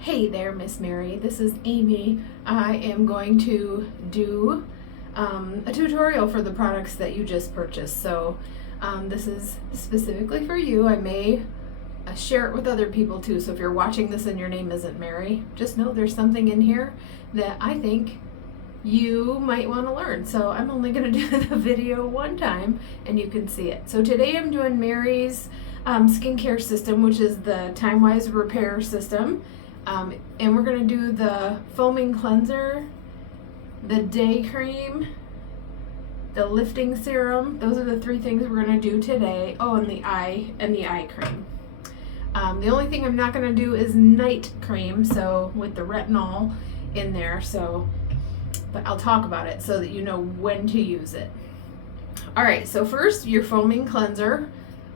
Hey there, Miss Mary. This is Amy. I am going to do a tutorial for the products that you just purchased. So this is specifically for you. I may share it with other people too. So if you're watching this and your name isn't Mary, just know there's something in here that I think you might want to learn. So I'm only going to do the video one time and you can see it. So today I'm doing Mary's skincare system, which is the Time-Wise Repair System. And we're going to do the foaming cleanser, the day cream, the lifting serum. Those are the three things we're going to do today. Oh, and the eye cream. The only thing I'm not going to do is night cream, so with the retinol in there. But I'll talk about it so that you know when to use it. All right, so first, your foaming cleanser.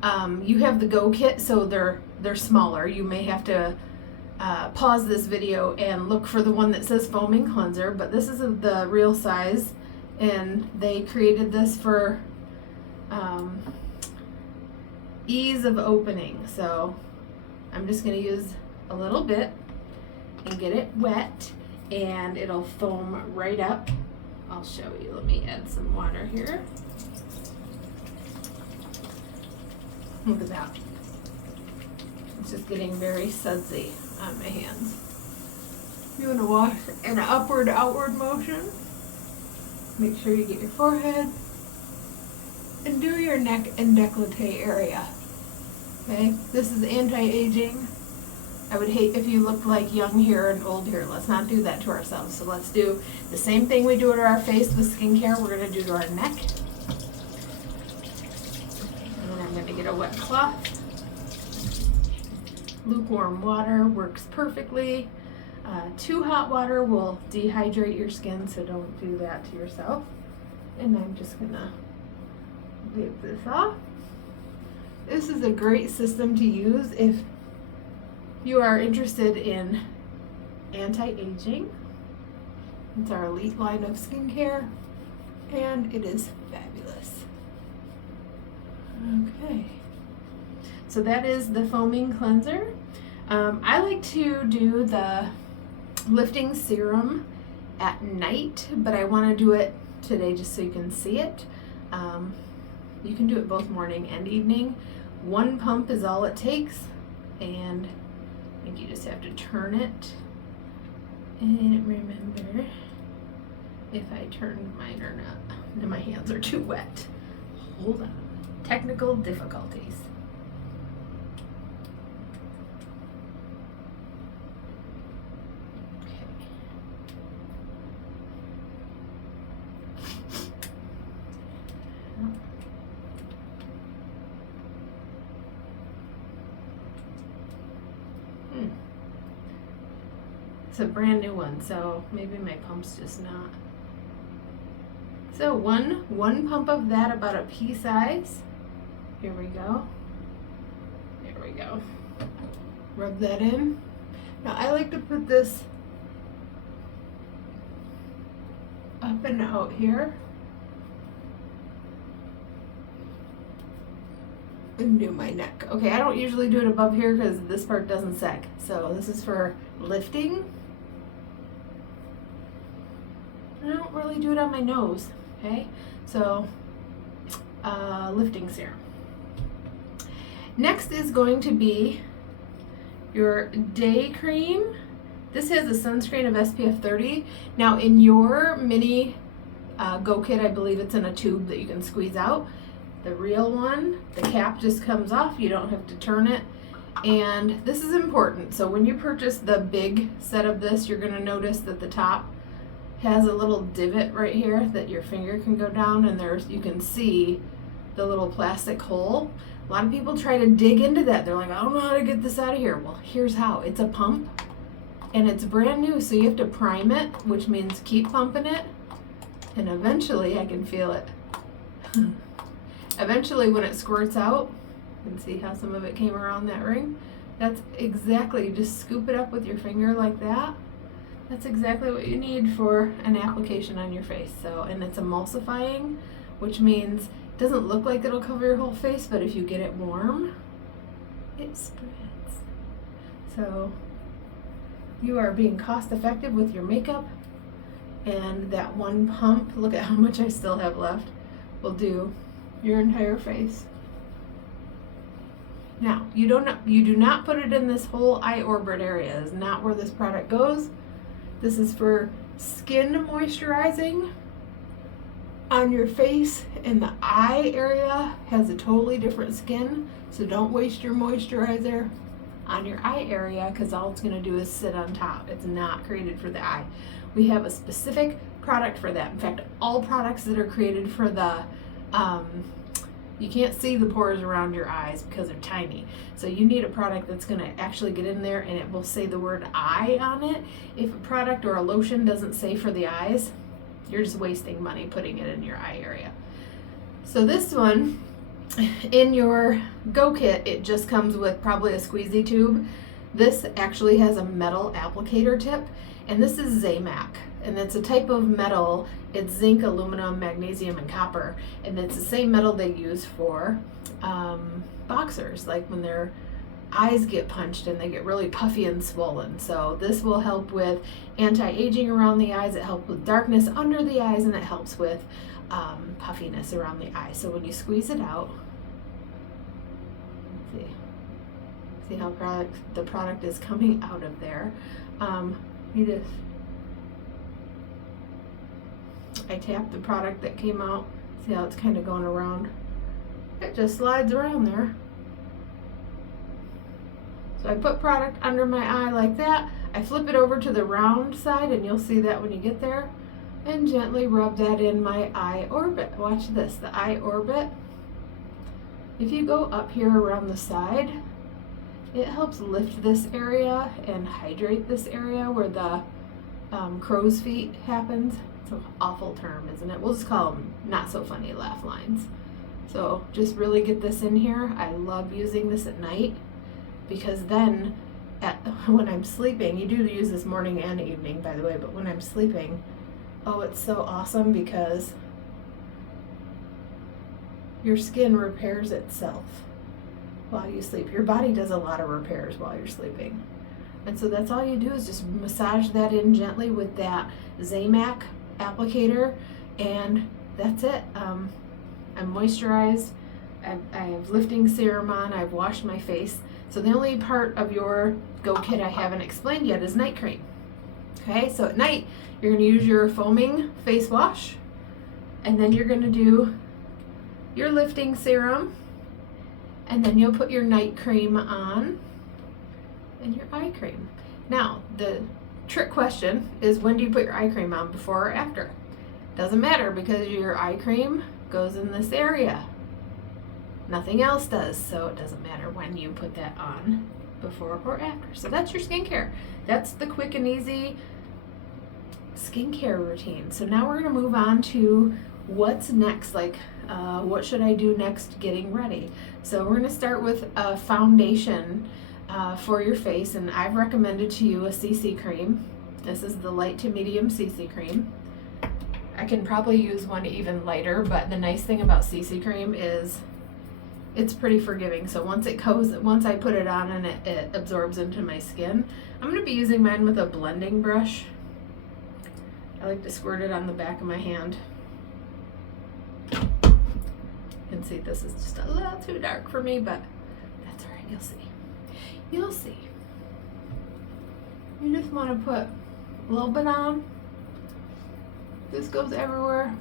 You have the Go Kit, so they're smaller. You may have to pause this video and look for the one that says foaming cleanser, but this is the real size, and they created this for ease of opening. So I'm just going to use a little bit and get it wet, and it'll foam right up. I'll show you. Let me add some water here. Look at that. It's just getting very sudsy on my hands. You want to wash in an upward-outward motion. Make sure you get your forehead and do your neck and décolleté area. Okay, this is anti-aging. I would hate if you looked like young hair and old hair. Let's not do that to ourselves. So let's do the same thing we do to our face with skincare. We're going to do to our neck. And then I'm going to get a wet cloth. Lukewarm water works perfectly. Too hot water will dehydrate your skin, so don't do that to yourself. And I'm just gonna wipe this off. This is a great system to use if you are interested in anti-aging. It's our elite line of skincare, and it is fabulous. Okay. So that is the foaming cleanser. I like to do the lifting serum at night, but I want to do it today just so you can see it. You can do it both morning and evening. One pump is all it takes, and I think you just have to turn it. And remember, if I turned mine or not. No, my hands are too wet. Hold on. Technical difficulties. It's a brand new one, so maybe my pump's just not. So one pump of that, about a pea size. Here we go. There we go. Rub that in. Now I like to put this up and out here. And do my neck. Okay, I don't usually do it above here because this part doesn't sag. So this is for lifting. I don't really do it on my nose, okay? So, lifting serum. Next is going to be your day cream. This has a sunscreen of SPF 30. Now in your mini Go Kit, I believe it's in a tube that you can squeeze out. The real one, the cap just comes off. You don't have to turn it. And this is important. So when you purchase the big set of this, you're gonna notice that the top has a little divot right here that your finger can go down, and you can see the little plastic hole. A lot of people try to dig into that. They're like, I don't know how to get this out of here. Well, here's how. It's a pump, and it's brand new, so you have to prime it, which means keep pumping it, and eventually, I can feel it. Eventually, when it squirts out, you can see how some of it came around that ring. That's exactly, you just scoop it up with your finger like that. That's exactly what you need for an application on your face. So, and it's emulsifying, which means it doesn't look like it'll cover your whole face, but if you get it warm, it spreads. So you are being cost effective with your makeup, and that one pump, look at how much I still have left, will do your entire face. Now, you do not put it in this whole eye orbit area. Is not where this product goes. This is for skin moisturizing on your face, and the eye area has a totally different skin, so don't waste your moisturizer on your eye area, because all it's going to do is sit on top. It's not created for the eye. We have a specific product for that. In fact, all products that are created for the you can't see the pores around your eyes because they're tiny. So you need a product that's going to actually get in there and it will say the word eye on it. If a product or a lotion doesn't say for the eyes, you're just wasting money putting it in your eye area. So this one, in your Go Kit, it just comes with probably a squeezy tube. This actually has a metal applicator tip, and this is Zamac, and it's a type of metal. It's zinc, aluminum, magnesium, and copper, and it's the same metal they use for boxers, like when their eyes get punched and they get really puffy and swollen. So this will help with anti-aging around the eyes, it helps with darkness under the eyes, and it helps with puffiness around the eye. So when you squeeze it out, see how the product is coming out of there. You just, I tap the product that came out. See how it's kind of going around? It just slides around there. So I put product under my eye like that. I flip it over to the round side, and you'll see that when you get there, and gently rub that in my eye orbit. Watch this, the eye orbit. If you go up here around the side, it helps lift this area and hydrate this area where the crow's feet happens. It's an awful term, isn't it? We'll just call them not so funny laugh lines. So just really get this in here. I love using this at night, because then when I'm sleeping, you do use this morning and evening, by the way, but when I'm sleeping, oh, it's so awesome because your skin repairs itself while you sleep. Your body does a lot of repairs while you're sleeping. And so that's all you do, is just massage that in gently with that Zamac applicator, and that's it. I'm moisturized. I have lifting serum on. I've washed my face. So the only part of your Go Kit I haven't explained yet is night cream. Okay, so at night you're going to use your foaming face wash, and then you're going to do your lifting serum, and then you'll put your night cream on and your eye cream. Now, the trick question is, when do you put your eye cream on, before or after? Doesn't matter, because your eye cream goes in this area. Nothing else does, so it doesn't matter when you put that on, before or after. So that's your skincare. That's the quick and easy skincare routine. So now we're going to move on to what's next, like what should I do next getting ready. So we're going to start with a foundation for your face, and I've recommended to you a CC cream. This is the light to medium CC cream. I can probably use one even lighter, but the nice thing about CC cream is it's pretty forgiving. So once I put it on and it absorbs into my skin, I'm going to be using mine with a blending brush. I like to squirt it on the back of my hand. You can see this is just a little too dark for me, but that's all right. You'll see. You'll see. You just want to put a little bit on. This goes everywhere.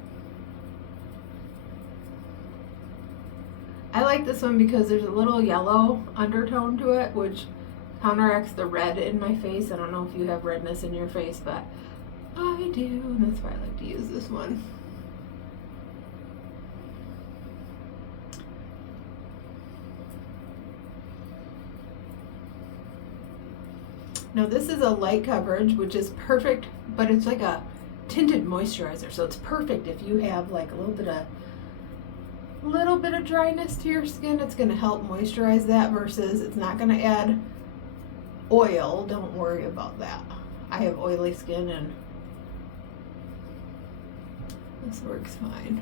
I like this one because there's a little yellow undertone to it, which counteracts the red in my face. I don't know if you have redness in your face, but I do, and that's why I like to use this one. Now this is a light coverage, which is perfect, but it's like a tinted moisturizer, so it's perfect if you have like a little bit of dryness to your skin. It's going to help moisturize that, versus it's not going to add oil. Don't worry about that. I have oily skin and this works fine.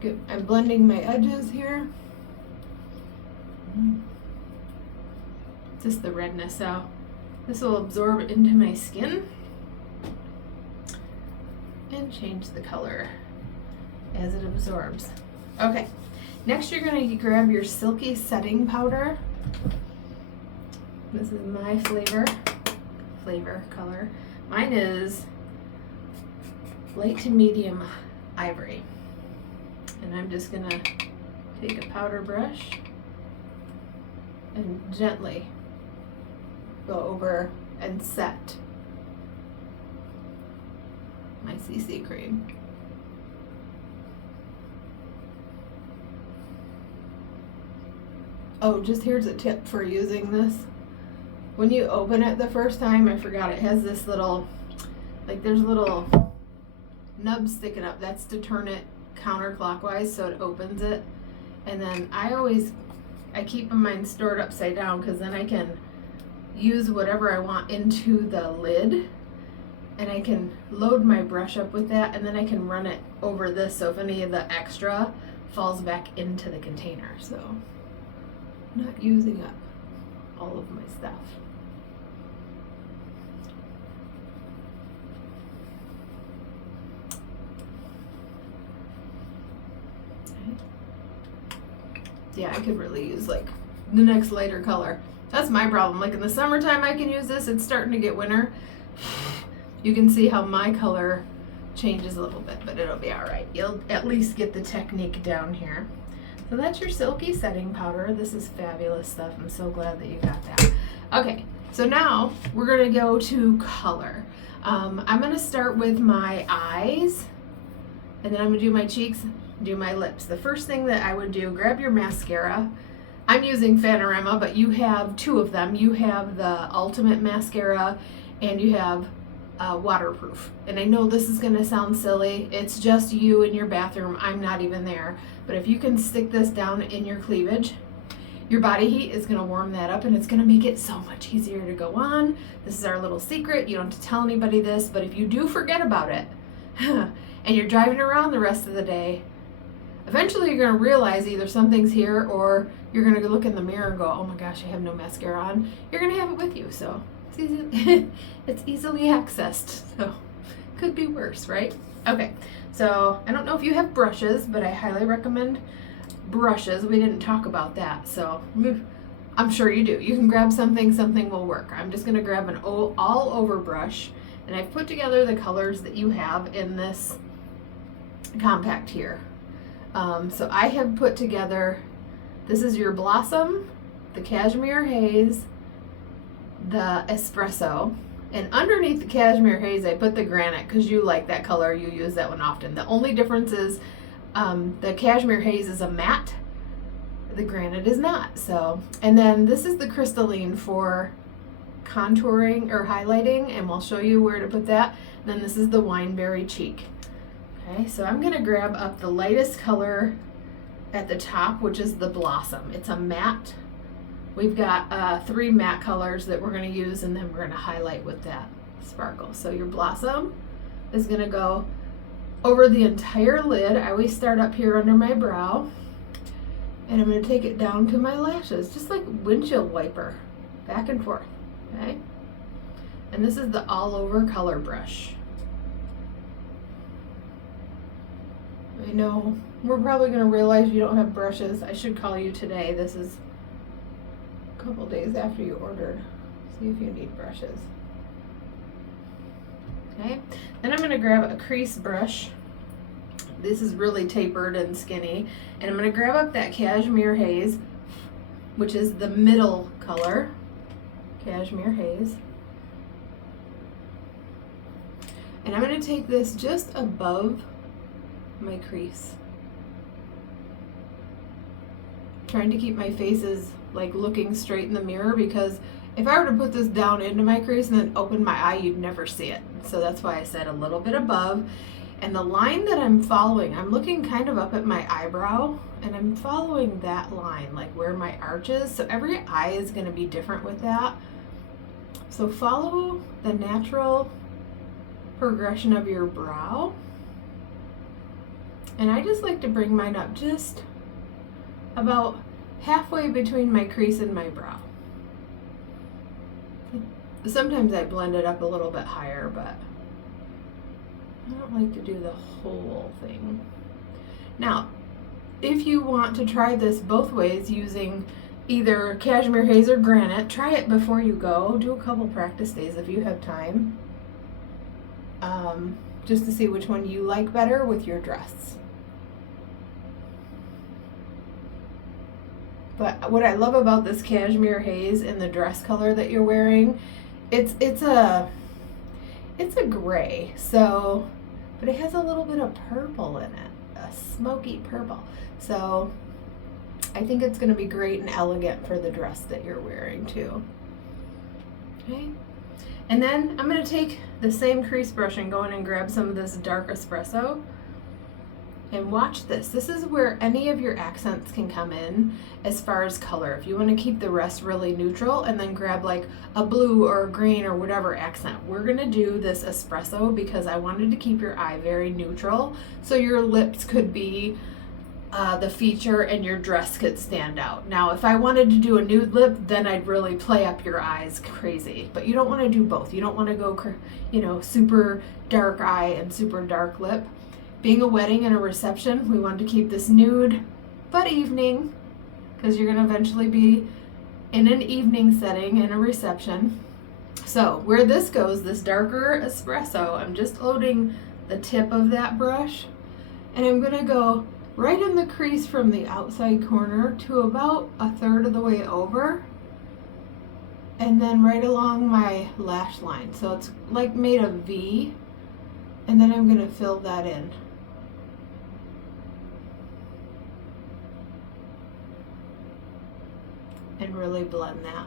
Good. I'm blending my edges here. Just the redness out. This will absorb into my skin and change the color as it absorbs. Okay, next you're going to grab your Silky Setting Powder. This is my flavor color. Mine is light to medium ivory. And I'm just going to take a powder brush and gently go over and set my CC cream. Oh, just here's a tip for using this. When you open it the first time, I forgot it has this little, like there's little nubs sticking up. That's to turn it counterclockwise so it opens it. And then I keep mine stored upside down because then I can use whatever I want into the lid, and I can load my brush up with that, and then I can run it over this so if any of the extra falls back into the container. So not using up all of my stuff. Yeah, I could really use like the next lighter color. That's my problem. Like in the summertime I can use this. It's starting to get winter. You can see how my color changes a little bit, but it'll be all right. You'll at least get the technique down here. So that's your Silky Setting Powder. This is fabulous stuff. I'm so glad that you got that. Okay, so now we're gonna go to color. I'm gonna start with my eyes, and then I'm gonna do my cheeks, do my lips. The first thing that I would do, grab your mascara. I'm using Fanorama, but you have two of them. You have the Ultimate Mascara and you have waterproof. And I know this is gonna sound silly. It's just you in your bathroom. I'm not even there. But if you can stick this down in your cleavage, your body heat is gonna warm that up and it's gonna make it so much easier to go on. This is our little secret. You don't have to tell anybody this, but if you do forget about it and you're driving around the rest of the day, eventually you're going to realize either something's here or you're going to look in the mirror and go, oh my gosh, I have no mascara on. You're going to have it with you, so it's easy, it's easily accessed. So could be worse, right? Okay, so I don't know if you have brushes, but I highly recommend brushes. We didn't talk about that, so I'm sure you do. You can grab something will work. I'm just going to grab an all over brush, and I've put together the colors that you have in this compact here. So I have put together, this is your Blossom, the Cashmere Haze, the Espresso, and underneath the Cashmere Haze I put the Granite because you like that color, you use that one often. The only difference is the Cashmere Haze is a matte, the Granite is not. So, and then this is the Crystalline for contouring or highlighting, and we'll show you where to put that. And then this is the Wineberry Cheek. Okay, so I'm gonna grab up the lightest color at the top, which is the Blossom. It's a matte. We've got 3 matte colors that we're gonna use, and then we're gonna highlight with that sparkle. So your Blossom is gonna go over the entire lid. I always start up here under my brow, and I'm gonna take it down to my lashes, just like windshield wiper, back and forth, okay? And this is the all over color brush. I know we're probably going to realize you don't have brushes. I should call you today. This is a couple days after you ordered. See if you need brushes. Okay, then I'm going to grab a crease brush. This is really tapered and skinny. And I'm going to grab up that Cashmere Haze, which is the middle color. Cashmere Haze. And I'm going to take this just above my crease. Trying to keep my faces like looking straight in the mirror, because if I were to put this down into my crease and then open my eye, you'd never see it. So that's why I said a little bit above. And the line that I'm following, I'm looking kind of up at my eyebrow and I'm following that line, like where my arch is. So every eye is going to be different with that. So follow the natural progression of your brow. And I just like to bring mine up just about halfway between my crease and my brow. Sometimes I blend it up a little bit higher, but I don't like to do the whole thing. Now, if you want to try this both ways using either cashmere haze or granite, try it before you go. Do a couple practice days if you have time, just to see which one you like better with your dress. But what I love about this cashmere haze in the dress color that you're wearing, it's a gray, so, but it has a little bit of purple in it, a smoky purple. So I think it's going to be great and elegant for the dress that you're wearing too. Okay, and then I'm going to take the same crease brush and go in and grab some of this dark espresso. And watch this. This is where any of your accents can come in as far as color. If you want to keep the rest really neutral, and then grab like a blue or a green or whatever accent. We're going to do this espresso because I wanted to keep your eye very neutral, so your lips could be the feature and your dress could stand out. Now, if I wanted to do a nude lip, then I'd really play up your eyes crazy. But you don't want to do both. You don't want to go, super dark eye and super dark lip. Being a wedding and a reception, we wanted to keep this nude but evening, because you're going to eventually be in an evening setting in a reception. So where this goes, this darker espresso, I'm just loading the tip of that brush, and I'm going to go right in the crease from the outside corner to about a third of the way over, and then right along my lash line. So it's like made a V, and then I'm going to fill that in. And really blend that.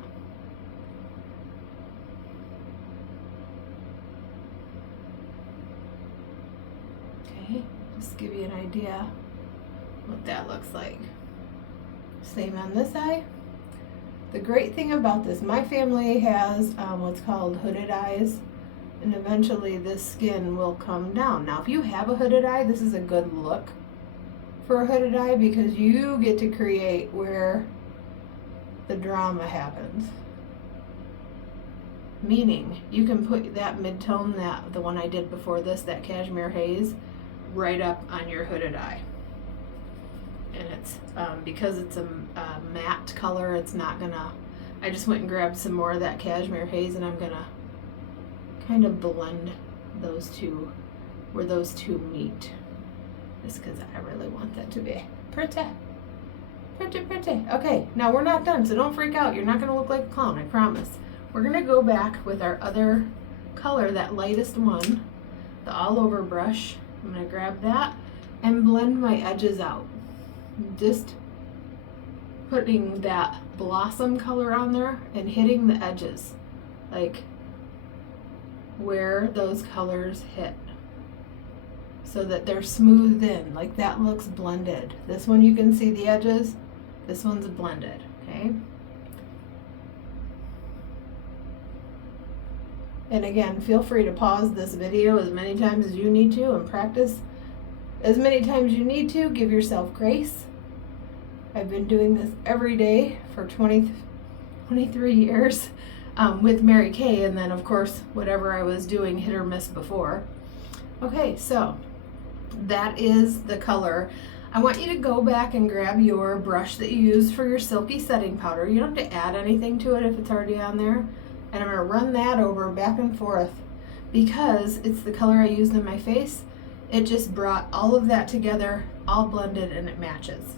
Okay, just give you an idea what that looks like. Same on this eye. The great thing about this, my family has what's called hooded eyes, and eventually this skin will come down. Now, if you have a hooded eye, this is a good look for a hooded eye, because you get to create where the drama happens. Meaning, you can put that mid-tone, the one I did before this, that cashmere haze, right up on your hooded eye. And it's, because it's a matte color, it's not gonna, I just went and grabbed some more of that cashmere haze, and I'm gonna kind of blend those two, where those two meet. Just because I really want that to be pretty. Pretty. Okay, now we're not done, so don't freak out. You're not going to look like a clown, I promise. We're going to go back with our other color, that lightest one, the all over brush. I'm going to grab that and blend my edges out. Just putting that blossom color on there and hitting the edges, like where those colors hit, so that they're smoothed in, like that looks blended. This one you can see the edges. This one's blended, okay? And again, feel free to pause this video as many times as you need to and practice as many times you need to. Give yourself grace. I've been doing this every day for 23 years with Mary Kay, and then of course whatever I was doing hit or miss before. Okay, so that is the color. I want you to go back and grab your brush that you used for your silky setting powder. You don't have to add anything to it if it's already on there. And I'm going to run that over back and forth because it's the color I used in my face. It just brought all of that together, all blended, and it matches.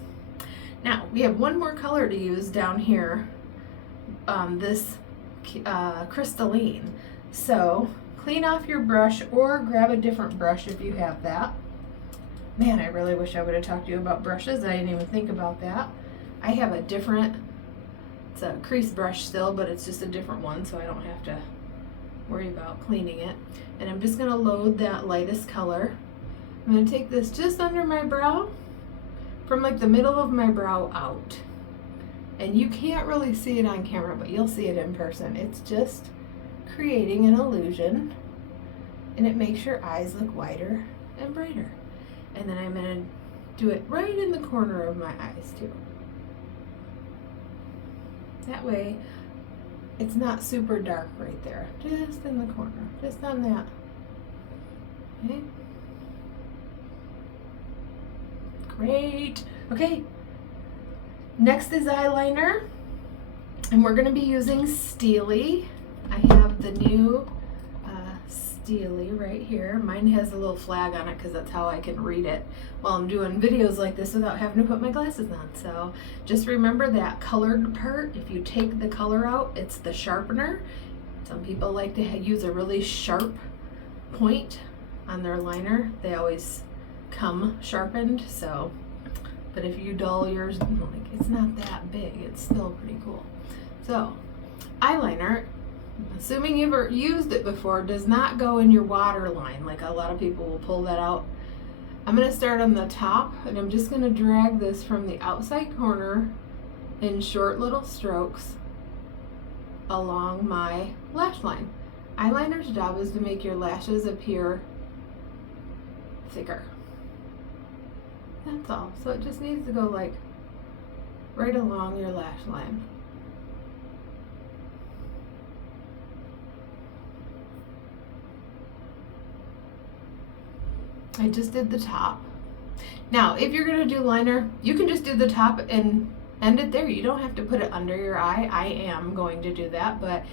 Now, we have one more color to use down here, this crystalline. So clean off your brush or grab a different brush if you have that. Man, I really wish I would have talked to you about brushes. I didn't even think about that. I have a different, it's a crease brush still, but it's just a different one, so I don't have to worry about cleaning it. And I'm just gonna load that lightest color. I'm gonna take this just under my brow, from like the middle of my brow out. And you can't really see it on camera, but you'll see it in person. It's just creating an illusion, and it makes your eyes look wider and brighter. And then I'm going to do it right in the corner of my eyes too. That way it's not super dark right there. Just in the corner, just on that. Okay. Great. Okay. Next is eyeliner. And we're going to be using Steely. I have the new Steely right here. Mine has a little flag on it because that's how I can read it while I'm doing videos like this without having to put my glasses on. So just remember that colored part. If you take the color out, it's the sharpener. Some people like to use a really sharp point on their liner. They always come sharpened. So, but if you dull yours, like, it's not that big. It's still pretty cool. So eyeliner, assuming you've ever used it before, does not go in your water line. Like a lot of people will pull that out. I'm going to start on the top, and I'm just going to drag this from the outside corner in short little strokes along my lash line. Eyeliner's job is to make your lashes appear thicker. That's all. So it just needs to go like right along your lash line. I just did the top. Now, if you're going to do liner, you can just do the top and end it there. You don't have to put it under your eye. I am going to do that, but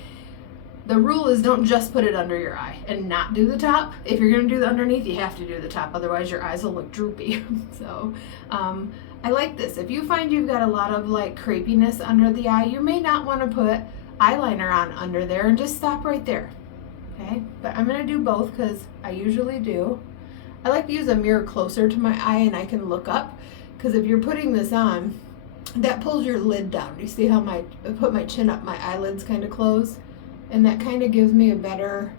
the rule is don't just put it under your eye and not do the top. If you're going to do the underneath, you have to do the top. Otherwise, your eyes will look droopy. So, I like this. If you find you've got a lot of like crepiness under the eye, you may not want to put eyeliner on under there, and just stop right there. Okay? But I'm going to do both because I usually do. I like to use a mirror closer to my eye and I can look up, because if you're putting this on, that pulls your lid down. You see how I put my chin up, my eyelids kind of close, and that kind of gives me a better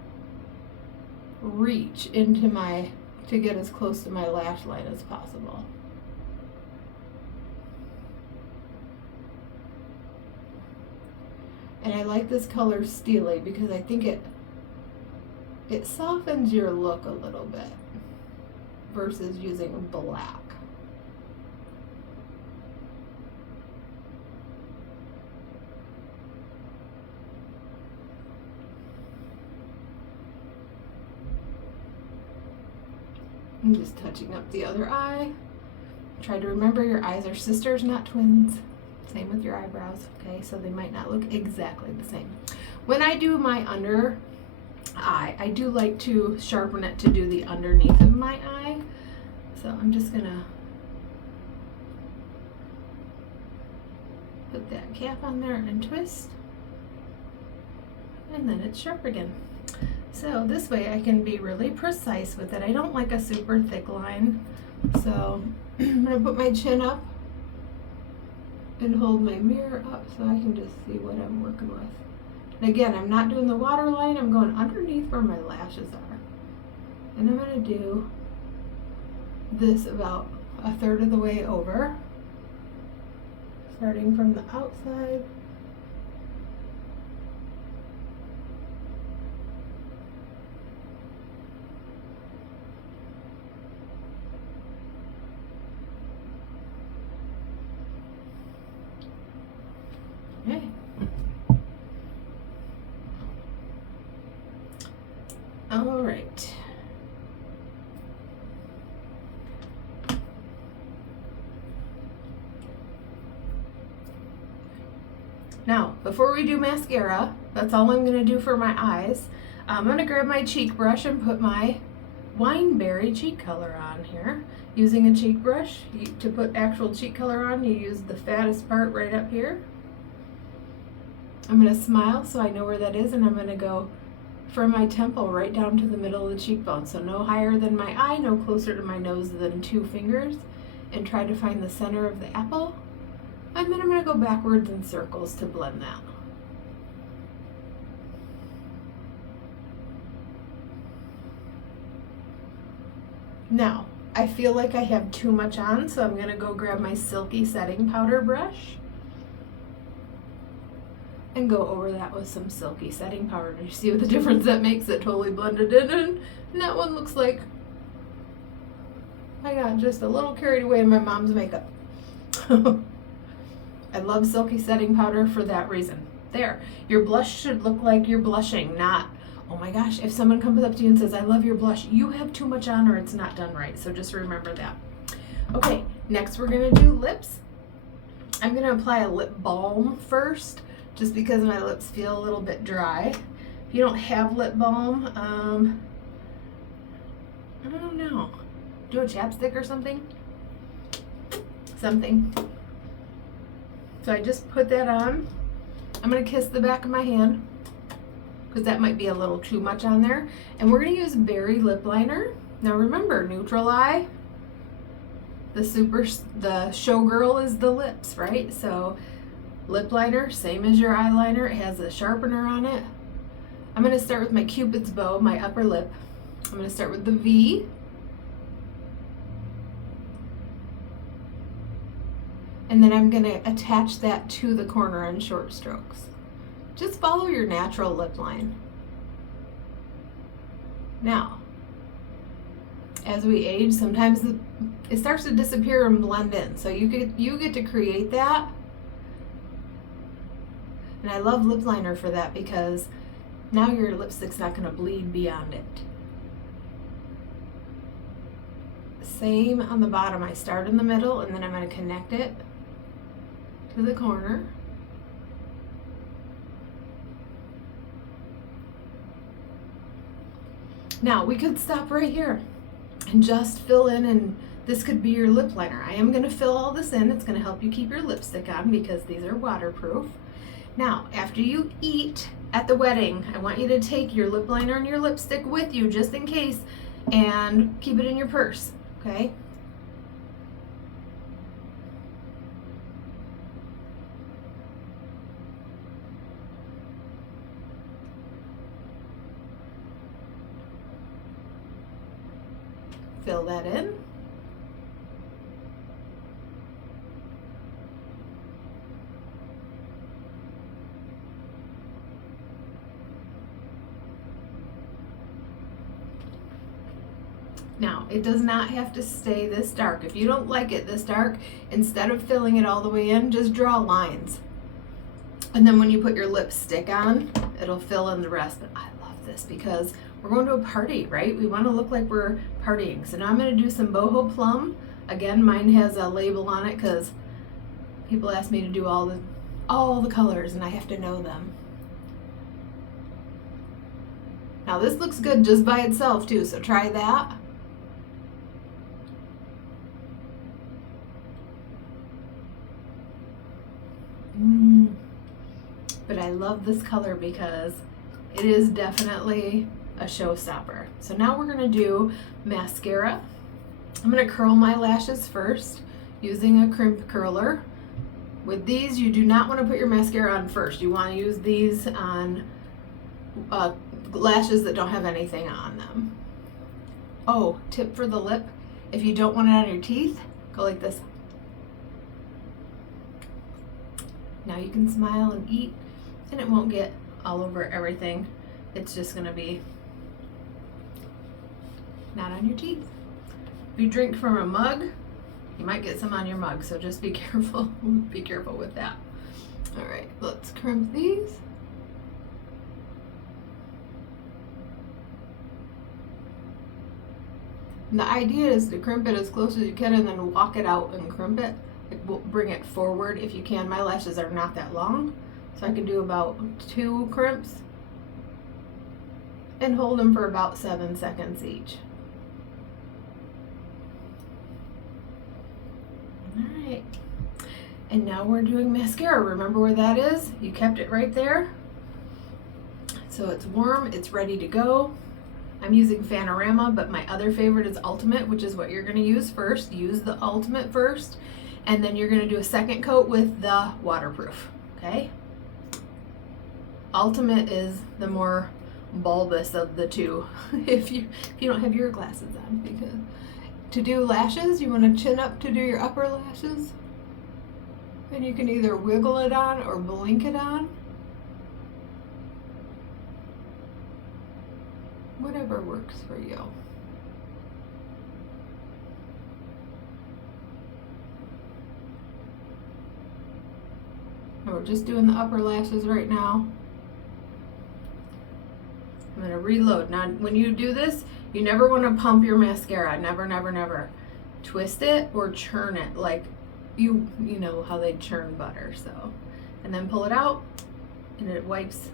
reach into to get as close to my lash line as possible. And I like this color Steely because I think it softens your look a little bit versus using black. I'm just touching up the other eye. Try to remember your eyes are sisters, not twins. Same with your eyebrows, okay? So they might not look exactly the same. When I do my under eye, I do like to sharpen it to do the underneath of my eye. So I'm just gonna put that cap on there and twist, and then it's sharp again. So this way I can be really precise with it. I don't like a super thick line, so I'm gonna put my chin up and hold my mirror up so I can just see what I'm working with. And again, I'm not doing the water line, I'm going underneath where my lashes are. And I'm going to do this about a third of the way over, starting from the outside. Okay. All right. Now, before we do mascara, that's all I'm going to do for my eyes. I'm going to grab my cheek brush and put my Wineberry cheek color on here. Using a cheek brush, to put actual cheek color on, you use the fattest part right up here. I'm going to smile so I know where that is, and I'm going to go from my temple right down to the middle of the cheekbone. So no higher than my eye, no closer to my nose than 2 fingers, and try to find the center of the apple. And then I'm going to go backwards in circles to blend that. Now, I feel like I have too much on, so I'm going to go grab my Silky setting powder brush and go over that with some Silky setting powder. You see what the difference that makes? It totally blended in, and that one looks like I got just a little carried away in my mom's makeup. I love Silky setting powder for that reason. There. Your blush should look like you're blushing, not, oh my gosh, if someone comes up to you and says, I love your blush, you have too much on or it's not done right. So just remember that. Okay, next we're gonna do lips. I'm gonna apply a lip balm first, just because my lips feel a little bit dry. If you don't have lip balm, I don't know. Do a chapstick or something? Something. So I just put that on. I'm gonna kiss the back of my hand because that might be a little too much on there. And we're gonna use Berry lip liner. Now remember, neutral eye, the showgirl is the lips, right? So lip liner, same as your eyeliner, it has a sharpener on it. I'm gonna start with my Cupid's bow, my upper lip. I'm gonna start with the V. And then I'm gonna attach that to the corner in short strokes. Just follow your natural lip line. Now, as we age, sometimes it starts to disappear and blend in. So you get to create that. And I love lip liner for that because now your lipstick's not gonna bleed beyond it. Same on the bottom. I start in the middle and then I'm gonna connect it to the corner. Now we could stop right here and just fill in, and this could be your lip liner. I am going to fill all this in. It's going to help you keep your lipstick on because these are waterproof. Now, after you eat at the wedding, I want you to take your lip liner and your lipstick with you just in case and keep it in your purse, okay? Fill that in. Now, it does not have to stay this dark. If you don't like it this dark, instead of filling it all the way in, just draw lines. And then when you put your lipstick on, it'll fill in the rest. But I love this because we're going to a party, right? We want to look like we're partying. So now I'm going to do some Boho Plum. Again, mine has a label on it because people ask me to do all the colors and I have to know them. Now this looks good just by itself too, so try that. But I love this color because it is definitely a showstopper. So now we're gonna do mascara. I'm gonna curl my lashes first using a crimp curler. With these, you do not want to put your mascara on first. You want to use these on lashes that don't have anything on them. Oh, tip for the lip, if you don't want it on your teeth, go like this. Now you can smile and eat and it won't get all over everything. It's just gonna be not on your teeth. If you drink from a mug, you might get some on your mug, so just be careful. Be careful with that. All right, let's crimp these. And the idea is to crimp it as close as you can and then walk it out and crimp it. Bring it forward if you can. My lashes are not that long, so I can do about 2 crimps and hold them for about 7 seconds each. All right, and now we're doing mascara. Remember where that is? You kept it right there. So it's warm, it's ready to go. I'm using Fanorama, but my other favorite is Ultimate, which is what you're gonna use first. Use the Ultimate first, and then you're gonna do a second coat with the waterproof, okay? Ultimate is the more bulbous of the two if you don't have your glasses on, because to do lashes, you wanna chin up to do your upper lashes, and you can either wiggle it on or blink it on. Whatever works for you. So just doing the upper lashes right now. I'm gonna reload. Now, when you do this, you never wanna pump your mascara. Never, never, never. Twist it or churn it like you know how they churn butter, so. And then pull it out and it wipes.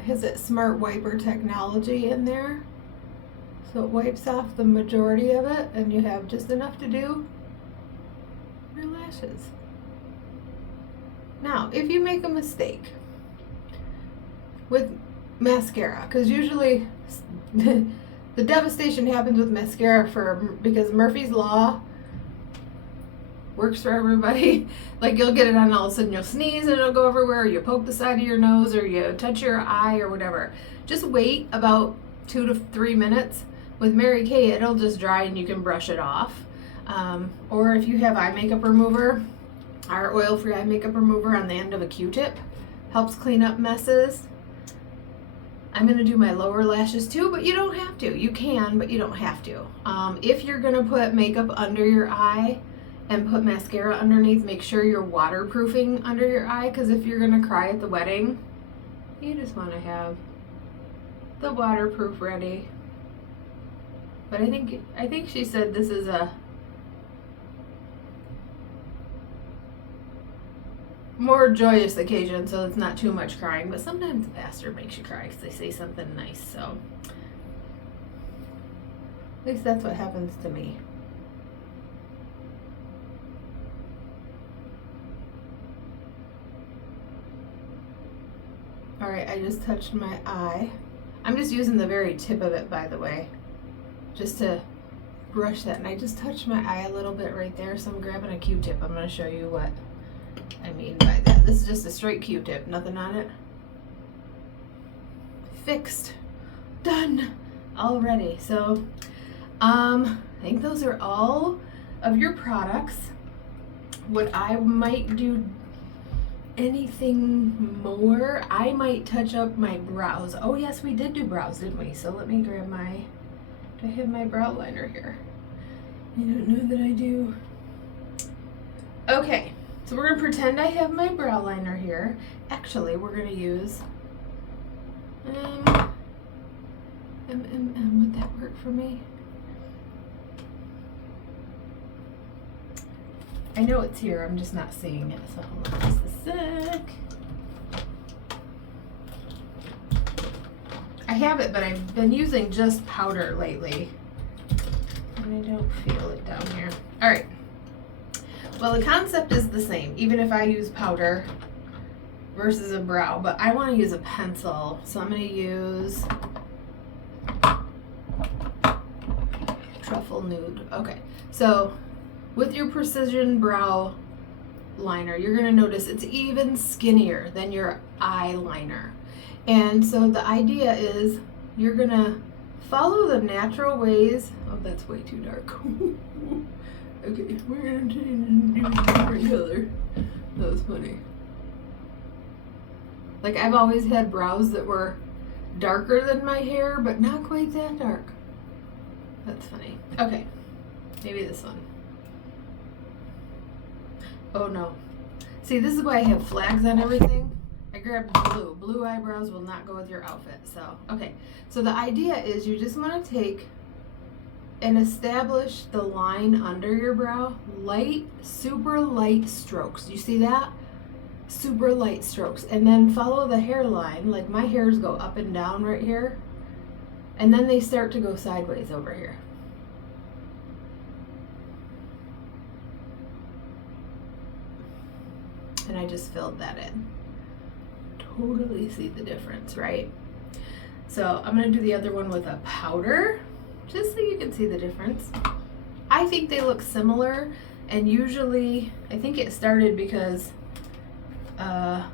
It has that smart wiper technology in there. So it wipes off the majority of it and you have just enough to do your lashes. Now, if you make a mistake with mascara, because usually the devastation happens with mascara because Murphy's Law works for everybody. Like you'll get it on, all of a sudden you'll sneeze and it'll go everywhere, or you poke the side of your nose, or you touch your eye or whatever. Just wait about 2 to 3 minutes. With Mary Kay, it'll just dry and you can brush it off. Or if you have eye makeup remover, our oil-free eye makeup remover on the end of a Q-tip helps clean up messes. I'm gonna do my lower lashes too, but you don't have to. You can, but you don't have to. If you're gonna put makeup under your eye and put mascara underneath, make sure you're waterproofing under your eye, because if you're gonna cry at the wedding, you just wanna have the waterproof ready. But I think she said this is a more joyous occasion, so it's not too much crying, but sometimes the pastor makes you cry because they say something nice, so at least that's what happens to me. Alright, I just touched my eye. I'm just using the very tip of it, by the way, just to brush that, and I just touched my eye a little bit right there, so I'm grabbing a Q-tip. I'm going to show you what I mean by that. This is just a straight Q-tip, nothing on it. Fixed. Done already. So I think those are all of your products. What I might do anything more, I might touch up my brows. Oh yes, we did do brows, didn't we? So let me grab my, do I have my brow liner here? I don't know that I do. Okay. So we're going to pretend I have my brow liner here. Actually, we're going to use would that work for me? I know it's here, I'm just not seeing it, so hold on just a sec. I have it, but I've been using just powder lately, and I don't feel it down here. All right. Well, the concept is the same, even if I use powder versus a brow, but I want to use a pencil, so I'm going to use Truffle Nude. Okay, so with your Precision Brow Liner, you're going to notice it's even skinnier than your eyeliner. And so the idea is you're going to follow the natural ways. Oh, that's way too dark. Okay, we're going to do a different color. That was funny. Like, I've always had brows that were darker than my hair, but not quite that dark. That's funny. Okay, maybe this one. Oh no. See, this is why I have flags on everything. I grabbed blue. Blue eyebrows will not go with your outfit. So, okay. So the idea is you just want to take and establish the line under your brow. Light, super light strokes. You see that? Super light strokes. And then follow the hairline. Like my hairs go up and down right here. And then they start to go sideways over here. And I just filled that in. Totally see the difference, right? So I'm going to do the other one with a powder, just so you can see the difference. I think they look similar, and usually, I think it started because my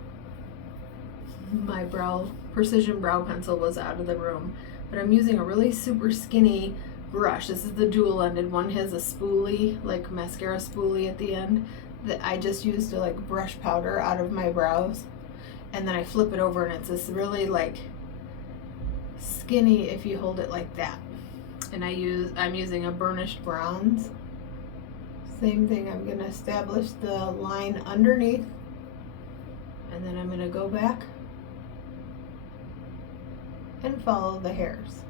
Precision Brow Pencil was out of the room. But I'm using a really super skinny brush. This is the dual-ended one. Has a spoolie, like mascara spoolie at the end, that I just use to like brush powder out of my brows. And then I flip it over and it's this really like skinny if you hold it like that. And I'm using a burnished bronze. Same thing, I'm gonna establish the line underneath And then I'm going to go back and follow the hairs.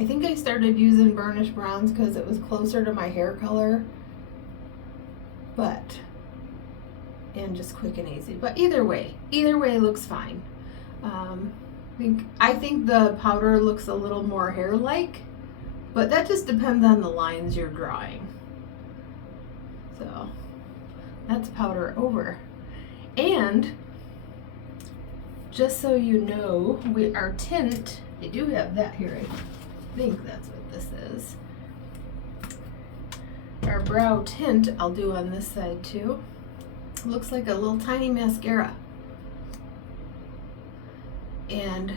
I think I started using burnished bronze because it was closer to my hair color, and just quick and easy. But either way looks fine. I think the powder looks a little more hair-like, but that just depends on the lines you're drawing. So that's powder over. And just so you know, our tint, I do have that here. I think that's what this is. Our brow tint I'll do on this side too. Looks like a little tiny mascara. And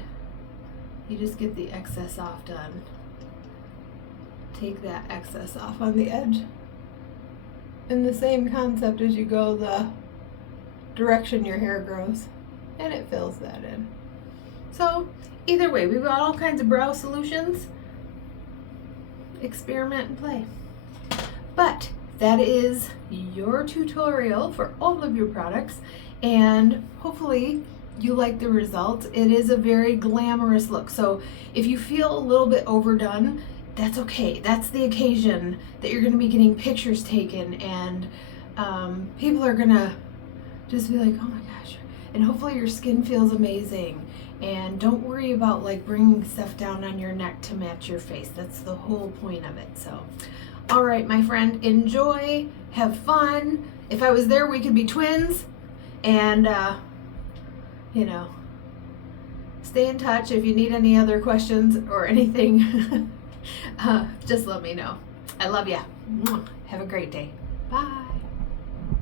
you just get the excess off done. Take that excess off on the edge. And the same concept as you go the direction your hair grows. And it fills that in. So either way, we've got all kinds of brow solutions. Experiment and play. But that is your tutorial for all of your products, and hopefully you like the results. It is a very glamorous look, so if you feel a little bit overdone, that's okay. That's the occasion that you're going to be getting pictures taken, and people are going to just be like, oh my gosh, and hopefully your skin feels amazing. And don't worry about like bringing stuff down on your neck to match your face. That's the whole point of it. So all right, my friend, enjoy, have fun. If I was there, we could be twins. And, stay in touch. If you need any other questions or anything, just let me know. I love ya. Have a great day. Bye.